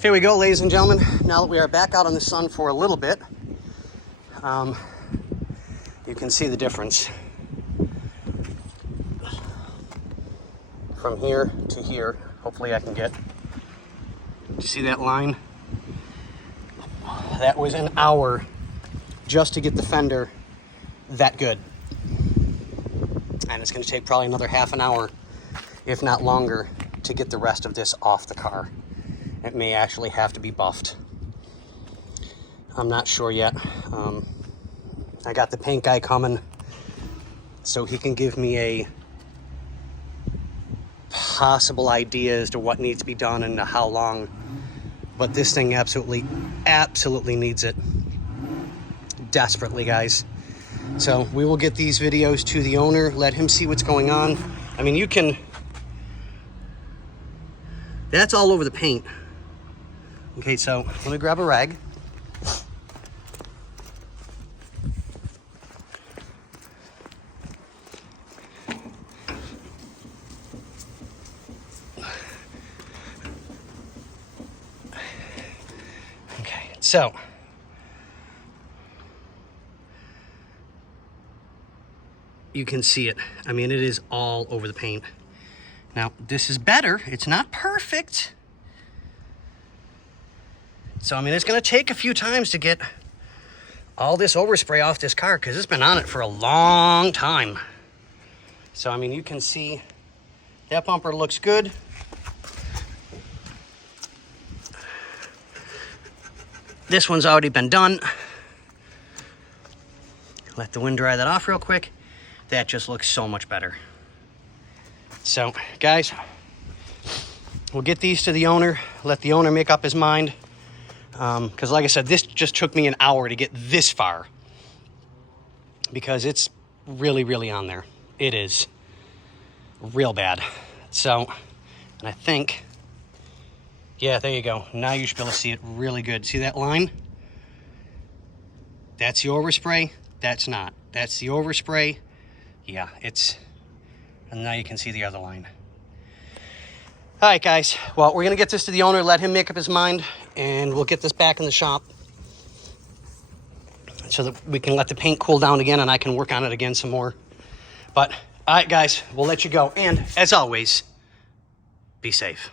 Here we go, ladies and gentlemen. Now that we are back out in the sun for a little bit, you can see the difference from here to here. Hopefully I can get, you see that line? That was an hour just to get the fender that good. And it's going to take probably another half an hour, if not longer, to get the rest of this off the car. It may actually have to be buffed. I'm not sure yet. I got the paint guy coming so he can give me a possible idea as to what needs to be done and how long. But this thing absolutely needs it. Desperately, guys. So we will get these videos to the owner, let him see what's going on. I mean, you can, that's all over the paint. Okay, so let me grab a rag. Okay, so you can see it. I mean, it is all over the paint. Now, this is better. It's not perfect. So, I mean, it's going to take a few times to get all this overspray off this car because it's been on it for a long time. So, I mean, you can see that bumper looks good. This one's already been done. Let the wind dry that off real quick. That just looks so much better. So, guys, we'll get these to the owner, let the owner make up his mind. Because like I said, this just took me an hour to get this far. Because it's really on there. It is real bad. So, and I think, yeah, there you go. Now you should be able to see it really good. See that line? That's the overspray. That's not. That's the overspray. Yeah, it's, and now you can see the other line. All right, guys. Well, we're going to get this to the owner, let him make up his mind, and we'll get this back in the shop so that we can let the paint cool down again and I can work on it again some more. But, all right, guys, we'll let you go. And, as always, be safe.